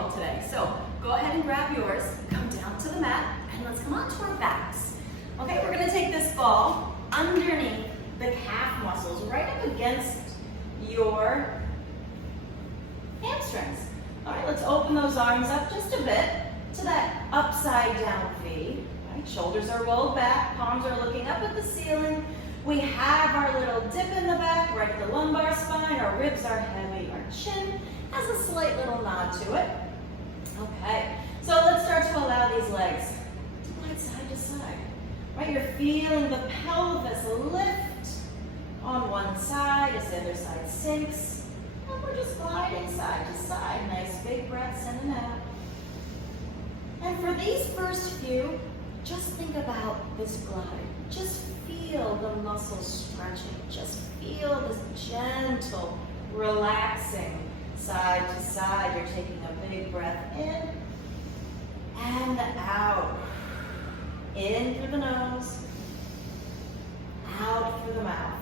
ball today. So go ahead and grab yours, come down to the mat, and let's come onto our backs. Okay, we're gonna take this ball underneath the calf muscles, right up against your hamstrings. All right, let's open those arms up just a bit to that upside down V. Right? Shoulders are rolled back, palms are looking up at the ceiling. We have our little dip in the back, right at the lumbar spine. Our ribs are heavy. Our chin has a slight little nod to it. Okay, so let's start to allow these legs to glide side to side. Right, you're feeling the pelvis lift on one side as the other side sinks. And we're just gliding side to side. Nice big breaths in and out. And for these first few, just think about this glide. Just feel the muscles stretching. Just feel this gentle, relaxing side to side. You're taking a big breath in and out. In through the nose, out through the mouth.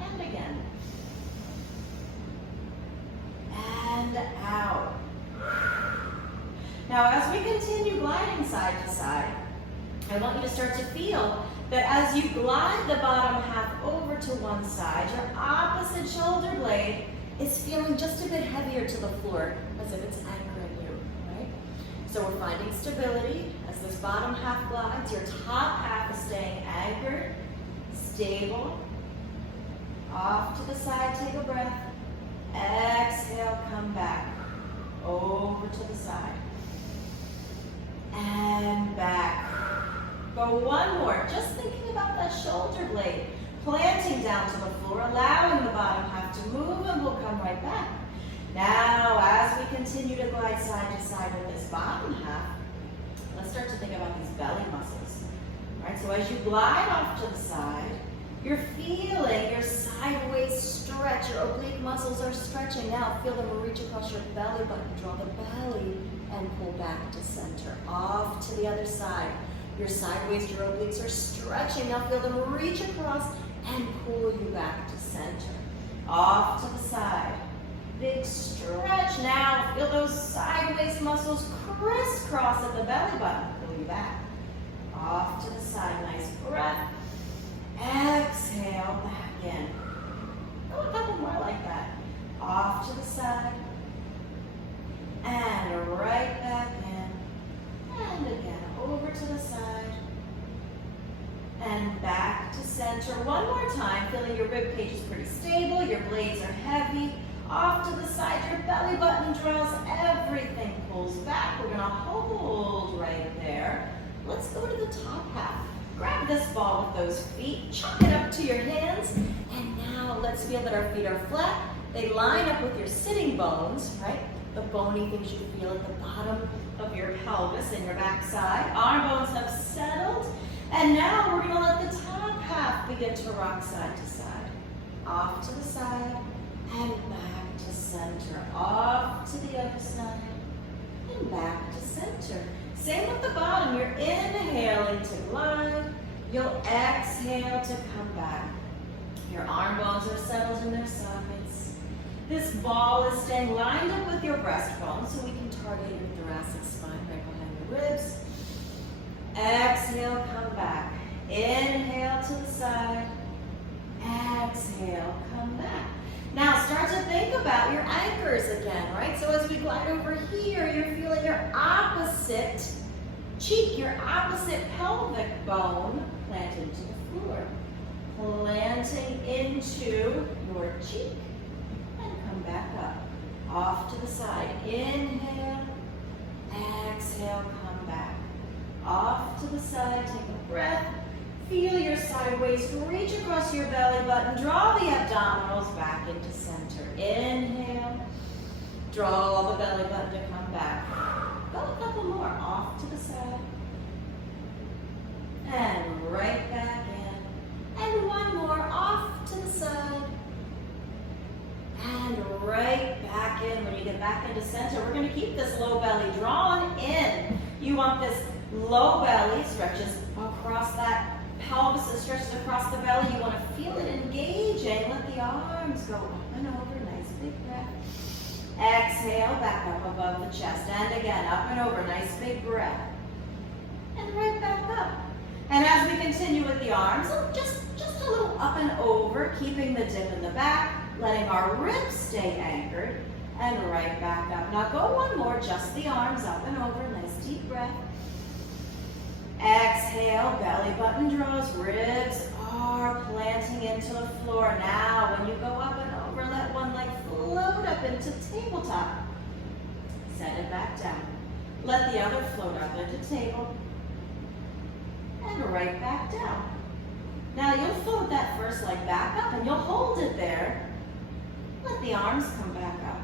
And again. And out. Now as we continue gliding side to side, I want you to start to feel that as you glide the bottom half over to one side, your opposite shoulder blade is feeling just a bit heavier to the floor, as if it's anchoring you, right? So we're finding stability. As this bottom half glides, your top half is staying anchored, stable. Off to the side, take a breath. Exhale, come back. Over to the side. And back. Go one more, just thinking about that shoulder blade, planting down to the floor, allowing the bottom half to move, and we'll come right back. Now, as we continue to glide side to side with this bottom half, let's start to think about these belly muscles. All right, so as you glide off to the side, you're feeling your sideways stretch, your oblique muscles are stretching. Now feel them reach across your belly button, draw the belly, and pull back to center. Off to the other side. Your sideways, your obliques are stretching. Now feel them reach across and pull you back to center. Off to the side. Big stretch. Now feel those sideways muscles crisscross at the belly button. Pull you back. Off to the side. Nice breath. Exhale, back in. Go a couple more like that. Off to the side. And right back in. And again, over to the side. And back to center. One more time, feeling your rib cage is pretty stable. Your blades are heavy. Off to the side, your belly button draws. Everything pulls back. We're going to hold right there. Let's go to the top half. Grab this ball with those feet, chuck it up to your hands, and now let's feel that our feet are flat. They line up with your sitting bones, right? The bony things you feel at the bottom of your pelvis and your backside. Arm bones have settled, and now we're gonna let the top half begin to rock side to side. Off to the side, and back to center. Off to the other side, and back to center. Same with the bottom. You're inhaling to glide. You'll exhale to come back. Your arm bones are settled in their sockets. This ball is staying lined up with your breastbone so we can target your thoracic spine right behind the ribs. Exhale, come back. Inhale to the side. Exhale, come back. Now start to think about your anchors again, right? So as we glide over here, you're feeling your opposite cheek, your opposite pelvic bone planted to the floor. Planting into your cheek and come back up. Off to the side. Inhale, exhale, come back. Off to the side, take a breath. Feel your sideways reach across your belly button. Draw the abdominals back into center. Inhale. Draw the belly button to come back. Go a couple more. Off to the side. And right back in. And one more. Off to the side. And right back in. When you get back into center, we're going to keep this low belly drawn in. You want this low belly stretches across that pelvis is stretched across the belly. You want to feel it engaging. Let the arms go up and over. Nice big breath. Exhale. Exhale, back up above the chest. And again, up and over, nice big breath. And right back up. And as we continue with the arms, just a little up and over, keeping the dip in the back, letting our ribs stay anchored, and right back up. Now go one more, just the arms up and over, nice deep breath. Exhale, belly button draws, ribs are planting into the floor. Now, when you go up and over, let one leg float up into tabletop. Set it back down. Let the other float up into table. And right back down. Now, you'll float that first leg back up and you'll hold it there. Let the arms come back up.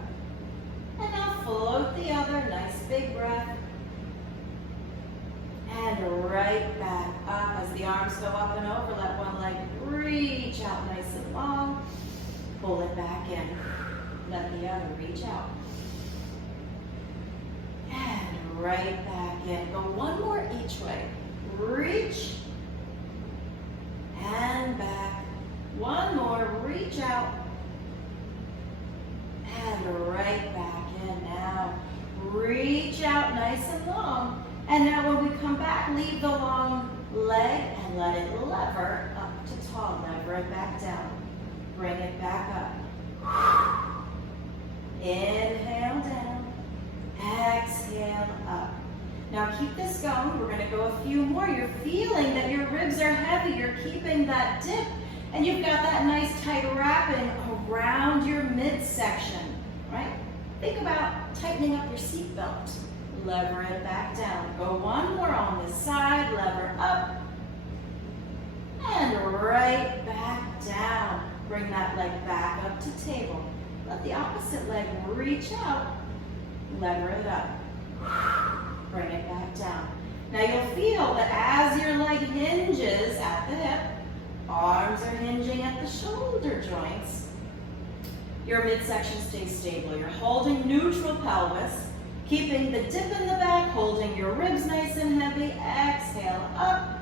And now float the other, nice big breath. And right back up as the arms go up and over. Let one leg reach out nice and long. Pull it back in. Let the other reach out. And right back in. Go one more each way. Reach. And back. One more. Reach out. And right back in. Now reach out nice and long. And now when we come back, leave the long leg and let it lever up to tall. Lever it back down. Bring it back up. Inhale down. Exhale up. Now keep this going. We're going to go a few more. You're feeling that your ribs are heavy. You're keeping that dip. And you've got that nice tight wrapping around your midsection, right? Think about tightening up your seatbelt. Lever it back down. Go one more on this side. Lever up. And right back down. Bring that leg back up to table. Let the opposite leg reach out. Lever it up. Bring it back down. Now you'll feel that as your leg hinges at the hip, arms are hinging at the shoulder joints, your midsection stays stable. You're holding neutral pelvis, keeping the dip in the back, holding your ribs nice and heavy. Exhale up.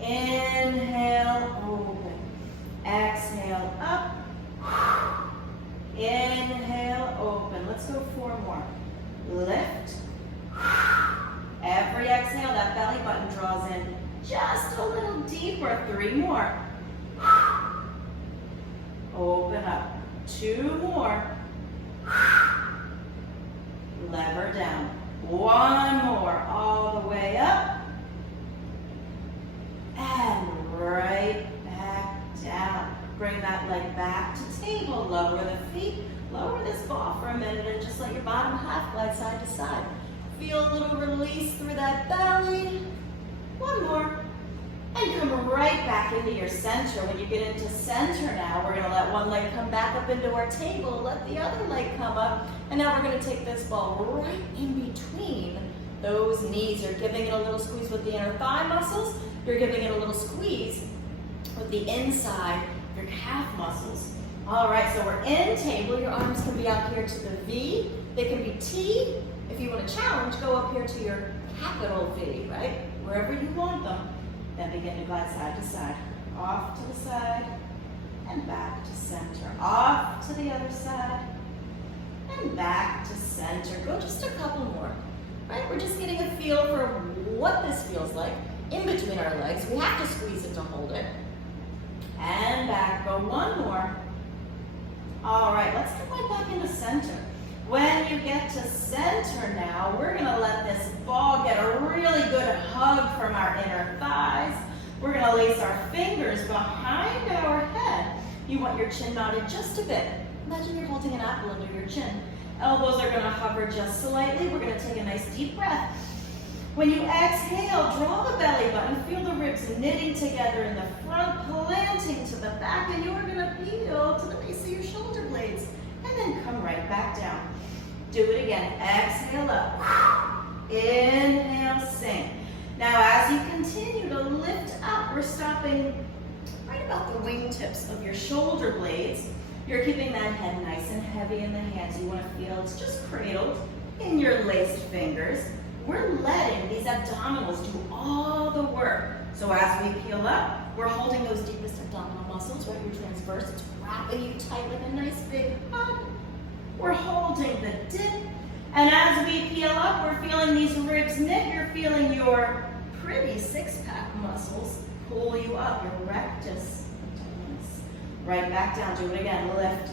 Inhale, open. Exhale up. Inhale, open. Let's go 4 more. Lift. Every exhale, that belly button draws in just a little deeper. 3 more. Open up. 2 more. Lever down. 1 more. All the way up. And right back down. Bring that leg back to table. Lower the feet. Lower this ball for a minute and just let your bottom half glide side to side. Feel a little release through that belly. 1 more. And come right back into your center. When you get into center now, we're going to let one leg come back up into our table. Let the other leg come up. And now we're going to take this ball right in between those knees. You're giving it a little squeeze with the inner thigh muscles. You're giving it a little squeeze with the inside of your calf muscles. All right, so we're in table. Your arms can be out here to the V. They can be T. If you want to challenge, go up here to your capital V, right? Wherever you want them. Then begin to glide side to side. Off to the side and back to center. Off to the other side and back to center. Go just a couple more, right? We're just getting a feel for what this feels like in between our legs. We have to squeeze it to hold it. And back. Go 1 more. All right, let's come right back into center. When you get to center now, we're going to let this ball get a really good hug from our inner thighs. We're going to lace our fingers behind our head. You want your chin nodded just a bit. Imagine you're holding an apple under your chin. Elbows are going to hover just slightly. We're going to take a nice deep breath. When you exhale, draw the belly button. Feel the ribs knitting together in the front, planting to the back, and you're going to peel to the base of your shoulder blades. And then come right back down. Do it again. Exhale up. Inhale, sink. Now as you continue to lift up, we're stopping right about the wingtips of your shoulder blades. You're keeping that head nice and heavy in the hands. You want to feel it's just cradled in your laced fingers. We're letting these abdominals do all the work. So as we peel up, we're holding those deepest abdominal muscles, right? Your transverse, it's wrapping you tight like a nice big hug. We're holding holding the dip. And as we peel up, we're feeling these ribs knit. You're feeling your pretty six-pack muscles pull you up, your rectus abdominis. Right back down, do it again, lift.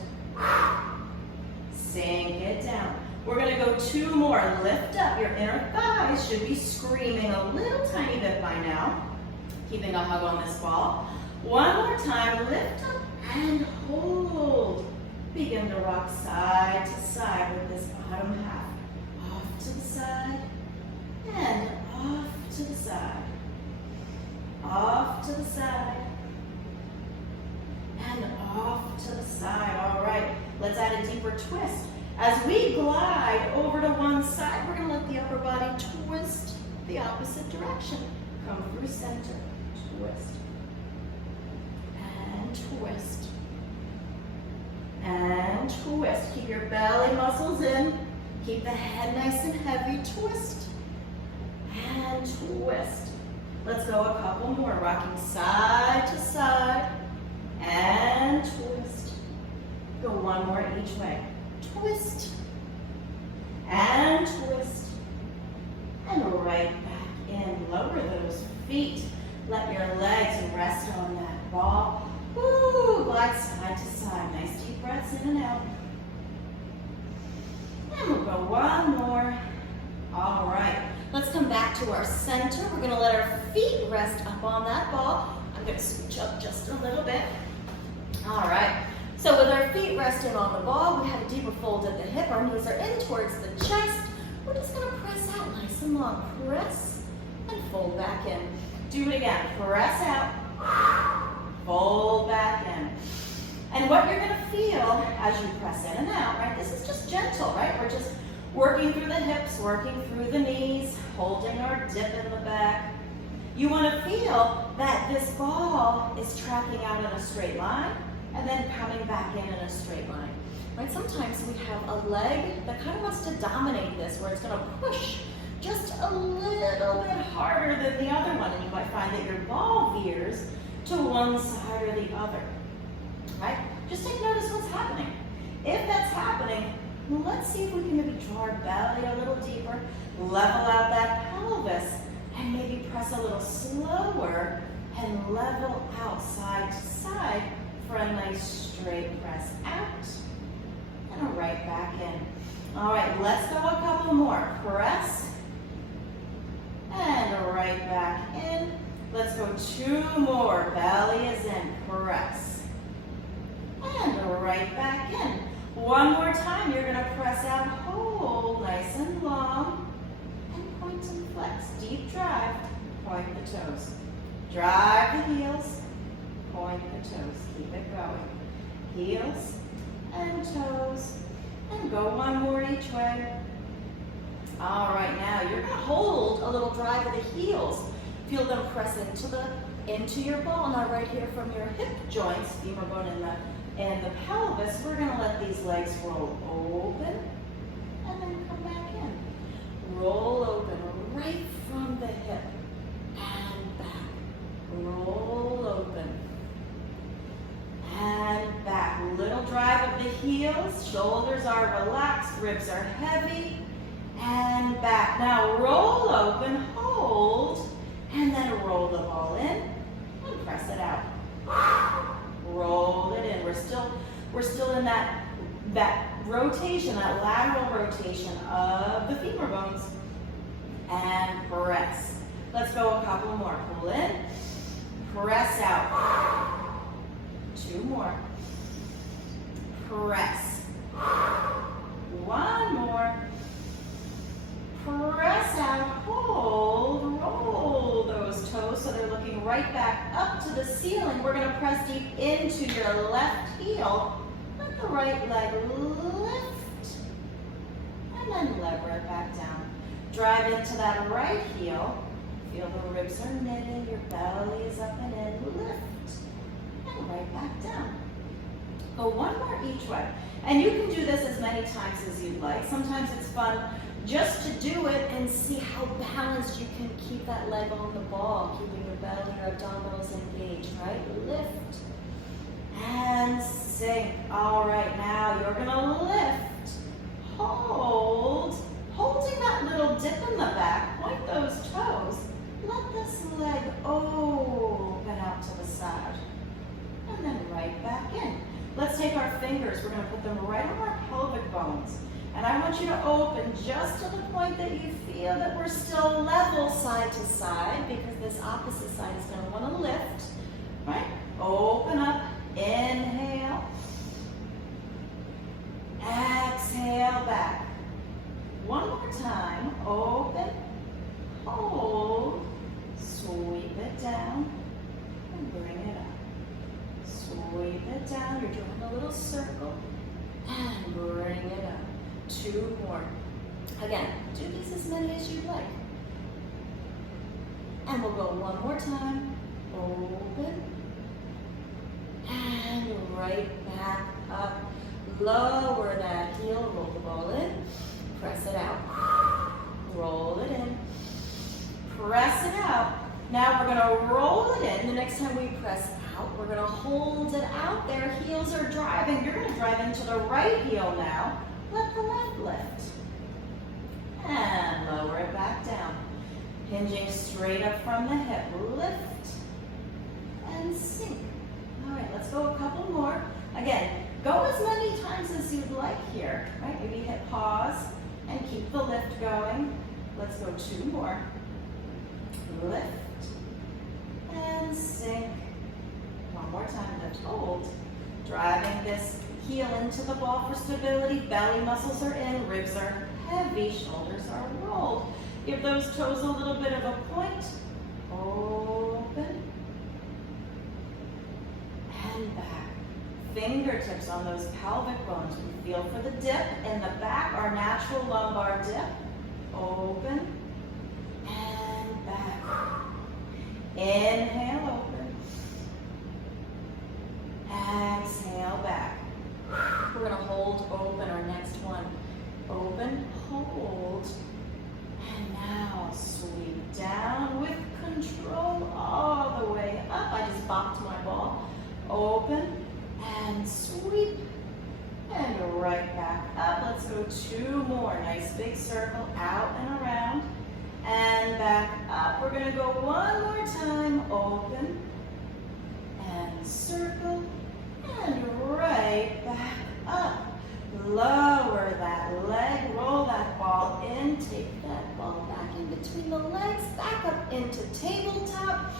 Sink it down. We're gonna go 2 more. Lift up, your inner thighs should be screaming a little tiny bit by now. Keeping a hug on this ball. 1 more time, lift up and hold. Begin to rock side to side with this bottom half. Off to the side and off to the side. Off to the side and off to the side. All right, let's add a deeper twist. As we glide over to one side, we're gonna let the upper body twist the opposite direction. Come through center, twist, and twist, and twist. Keep your belly muscles in. Keep the head nice and heavy, twist, and twist. Let's go a couple more, rocking side to side, and twist. Go 1 more each way. Twist, and twist, and right back in. Lower those feet. Let your legs rest on that ball. Woo, glide side to side. Nice deep breaths in and out. And we'll go 1 more. All right, let's come back to our center. We're gonna let our feet rest up on that ball. I'm gonna scooch up just a little bit. All right. So with our feet resting on the ball, we have a deeper fold at the hip. Our knees are in towards the chest. We're just going to press out nice and long. Press and fold back in. Do it again. Press out. Fold back in. And what you're going to feel as you press in and out, right? This is just gentle, right? We're just working through the hips, working through the knees, holding our dip in the back. You want to feel that this ball is tracking out in a straight line, and then coming back in a straight line. Right? Sometimes we have a leg that kind of wants to dominate this, where it's going to push just a little bit harder than the other one, and you might find that your ball veers to one side or the other. Right? Just take notice what's happening. If that's happening, let's see if we can maybe draw our belly a little deeper, level out that pelvis, and maybe press a little slower and level out side to side for a nice straight press out and a right back in. All right, let's go a couple more. Press and a right back in. Let's go 2 more. Belly is in. Press and a right back in. 1 more time. You're going to press out, hold nice and long, and point and flex. Deep drive. Point the toes. Drive the heels. Point the toes. Keep it going. Heels and toes. And go 1 more each way. All right, now you're going to hold a little drive of the heels. Feel them press into your ball. Now right here from your hip joints, femur bone and the pelvis, we're going to let these legs roll open and then come back in. Roll open right from the hip and back. Roll open and back. Little drive of the heels. Shoulders are relaxed. Ribs are heavy. And back. Now roll open, hold, and then roll the ball in and press it out. Roll it in. We're still in that rotation, that lateral rotation of the femur bones. And press. Let's go a couple more. Pull in, press out. 2 more. Press. 1 more. Press out, hold, roll those toes so they're looking right back up to the ceiling. We're going to press deep into your left heel. Let the right leg lift. And then lever it back down. Drive into that right heel. Feel the ribs are knitted, your belly is up and in. Lift. And right back down. Go 1 more each way. And you can do this as many times as you'd like. Sometimes it's fun just to do it and see how balanced you can keep that leg on the ball, keeping your belly, your abdominals engaged, right? Lift and sink. All right, now you're gonna lift, And I want you to open just to the point that you feel that we're still level side to side, because this opposite side is going to want to lift, right? Open up, inhale, exhale back. One more time, open, hold, sweep it down, and bring it up. Sweep it down, you're doing a little circle, and bring it up. 2 more. Again, do these as many as you'd like. And we'll go one more time. Open. And right back up. Lower that heel, roll the ball in. Press it out. Roll it in. Press it out. Now we're going to roll it in. The next time we press out, we're going to hold it out there. Heels are driving. You're going to drive into the right heel now. Let the left lift. And lower it back down. Hinging straight up from the hip. Lift and sink. All right, let's go a couple more. Again, go as many times as you'd like here. Right? Maybe hit pause and keep the lift going. Let's go 2 more. Lift and sink. One more time, lift, hold. Driving this heel into the ball for stability. Belly muscles are in, ribs are heavy, shoulders are rolled. Give those toes a little bit of a point. Open and back. Fingertips on those pelvic bones. We feel for the dip in the back, our natural lumbar dip. Open and back. Inhale, open. Exhale, back. We're going to hold open our next one. Open, hold, and now sweep down with control all the way up. I just bopped my ball. Open and sweep and right back up. Let's go 2 more. Nice big circle out and around and back up. We're going to go one more time. Open and circle and right back up. Lower that leg, roll that ball in, take that ball back in between the legs, back up into tabletop,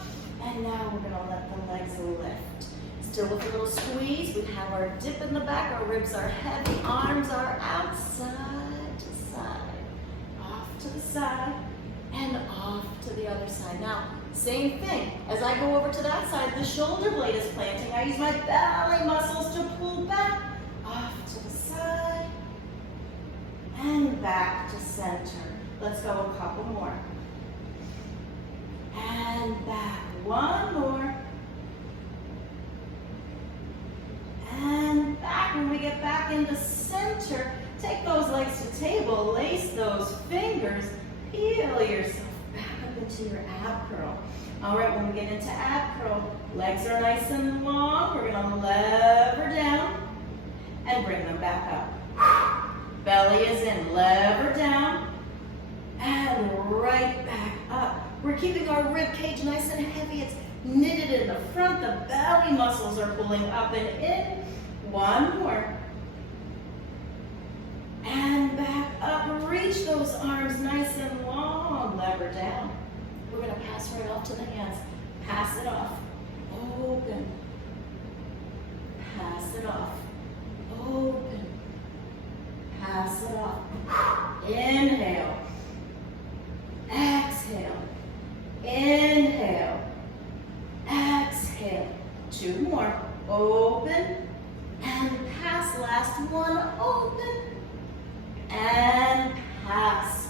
and now we're going to let the legs lift. Still with a little squeeze, we have our dip in the back, our ribs are heavy, arms are out, side to side, off to the side, and off to the other side. Now, same thing, as I go over to that side, the shoulder blade is planting. I use my belly muscles to pull back, off to the side, and back to center. Let's go a couple more. And back, one more. And back. When we get back into center, take those legs to table, lace those fingers, peel yourself back up into your ab curl. All right, when we get into ab curl, legs are nice and long. We're going to lever down and bring them back up. Belly is in, lever down and right back up. We're keeping our rib cage nice and heavy. It's knitted in the front. The belly muscles are pulling up and in. One more. And back up. Reach those arms nice and long. Lever down. We're going to pass right off to the hands. Pass it off. Open. Pass it off. Open. Pass it off. Inhale. Exhale. Inhale. Exhale. 2 more. Open. And pass. Last one. Open. And pass.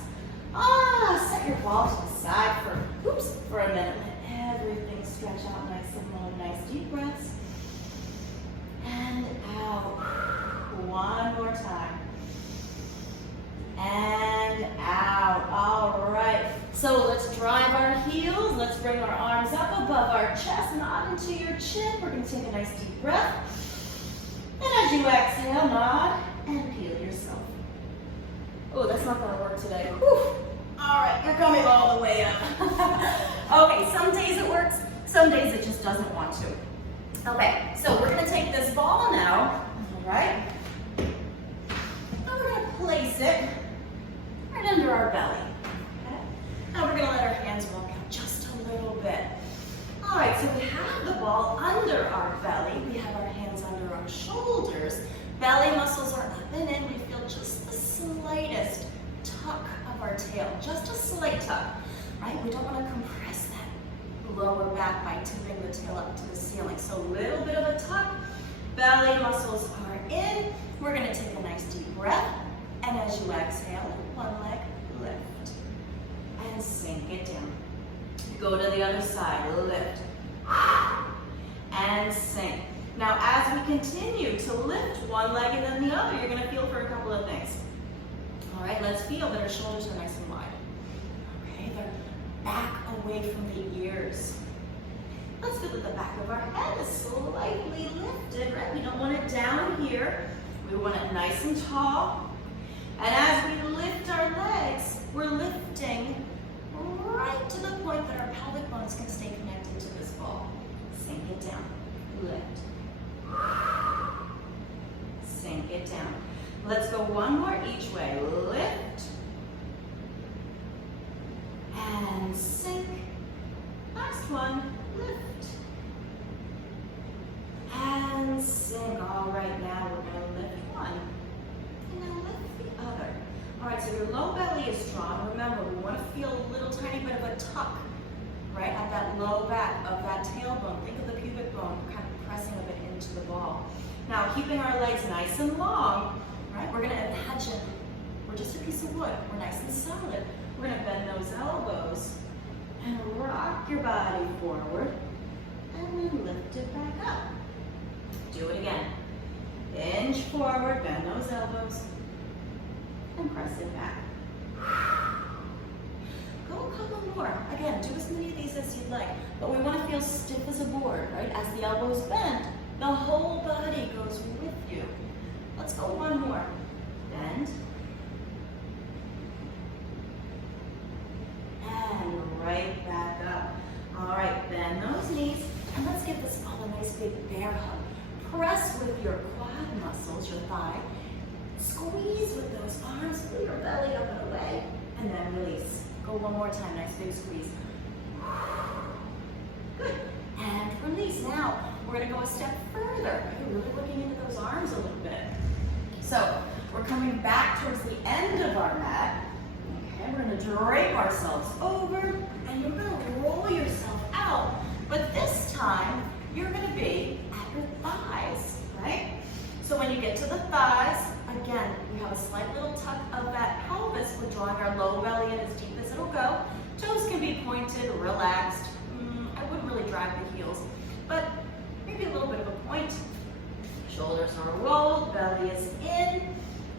Set your ball to the side for a minute. Let everything stretch out nice and long. Nice deep breaths. And out. One more time. And out. All right. So let's drive our heels. Let's bring our arms up above our chest, nod into your chin. We're going to take a nice deep breath. And as you exhale, nod and peel yourself. Oh, that's not going to work today. Whew. All right, you're coming all the way up. Okay, some days it works, some days it just doesn't want to. Okay, so we're going to take this ball now, all right? And we're going to place sit right under our belly. Okay? Now we're gonna let our hands walk out just a little bit. All right, so we have the ball under our belly. We have our hands under our shoulders. Belly muscles are up and in. We feel just the slightest tuck of our tail, just a slight tuck, right? We don't want to compress that lower back by tipping the tail up to the ceiling. So a little bit of a tuck. Belly muscles are in. We're going to take a nice deep breath. And as you exhale, one leg, lift. And sink it down. Go to the other side, lift. And sink. Now as we continue to lift one leg and then the other, you're going to feel for a couple of things. All right, let's feel that our shoulders are nice and wide. Okay, they're back away from the ears. Let's feel that the back of our head is slightly lifted, right? We don't want it down here. We want it nice and tall. And as we lift our legs, we're lifting right to the point that our pelvic bones can stay connected to this ball. Sink it down, lift. Sink it down. Let's go one more each way. Lift. And sink. Last one. Lift. And sink. All right, now we're going to lift one. And now lift the other. All right, so your low belly is strong. Remember, we want to feel a little tiny bit of a tuck, right, at that low back of that tailbone. Think of the pubic bone kind of pressing a bit into the ball. Now, keeping our legs nice and long, right, we're going to imagine we're just a piece of wood. We're nice and solid. We're going to bend those elbows and rock your body forward and then lift it back up. Do it again. Inch forward, bend those elbows, and press it back. Go a couple more. Again, do as many of these as you'd like, but we want to feel stiff as a board, right? As the elbows bend, the whole body goes with you. Let's go one more. Bend. And right back up. All right, bend those knees, and let's give this ball a nice big bear hug. Press with your quad muscles, your thigh. Squeeze with those arms, pull your belly up and away, and then release. Go one more time, nice big squeeze. Good, and release. Now, we're gonna go a step further. You're really looking into those arms a little bit. So, we're coming back towards the end of our mat. Okay, we're gonna drape ourselves over, and you're gonna roll yourself out. But this time, you're gonna be at your thighs, right? So when you get to the thighs, again, we have a slight little tuck of that pelvis. We're drawing our low belly in as deep as it'll go. Toes can be pointed, relaxed. I wouldn't really drag the heels, but maybe a little bit of a point. Shoulders are rolled, belly is in,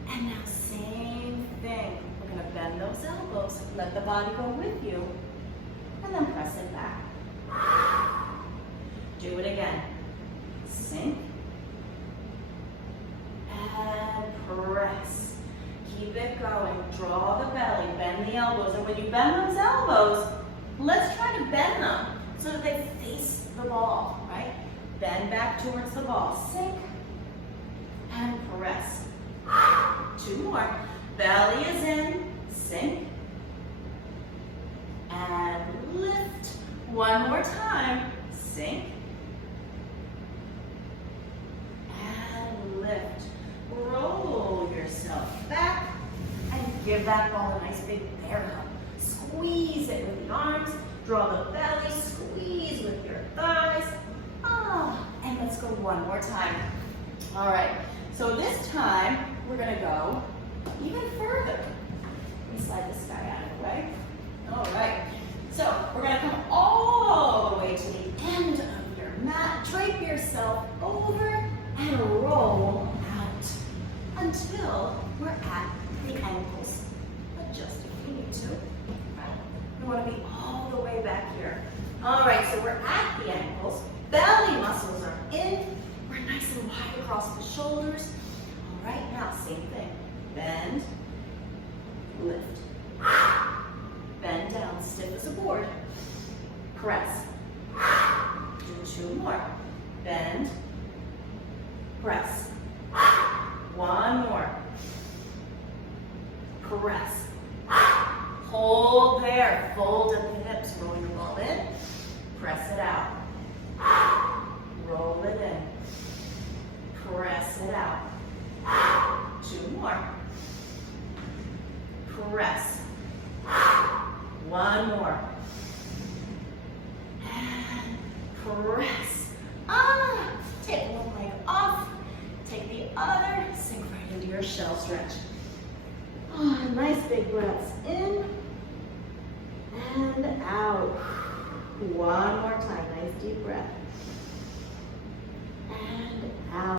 and now same thing. We're gonna bend those elbows, let the body go with you, and then press it back. Do it again. Sink. And press. Keep it going. Draw the belly, bend the elbows. And when you bend those elbows, let's try to bend them so that they face the ball, right? Bend back towards the ball. Sink. And press. 2 more. Belly is in. Sink. And lift. 1 more time. Sink. And lift. Roll yourself back and give that ball a nice big bear hug. Squeeze it with the arms. Draw the belly. Squeeze with your thighs. And let's go 1 more time. All right. So this time, we're going to go even further. Let me slide this guy out of the way. All right. So we're going to come all the way to the end of your mat. Drape yourself over and roll out until we're at the ankles. Adjust if you need to. Right. We want to be all the way back here. All right, so we're at the ankles. Belly muscles are in. We're nice and wide across the shoulders. All right, now same thing. Bend, lift. Bend down, stiff as a board. Press. Do 2 more. Bend, press. 1 more. press. Hold there, fold up the hips, roll your ball in, press it out. Roll it in, press it out. 2 more. Press. 1 more. And press. Take one leg off, take the other, sink right into your shell stretch. Nice big breaths in and out. One more time, nice deep breath. And out.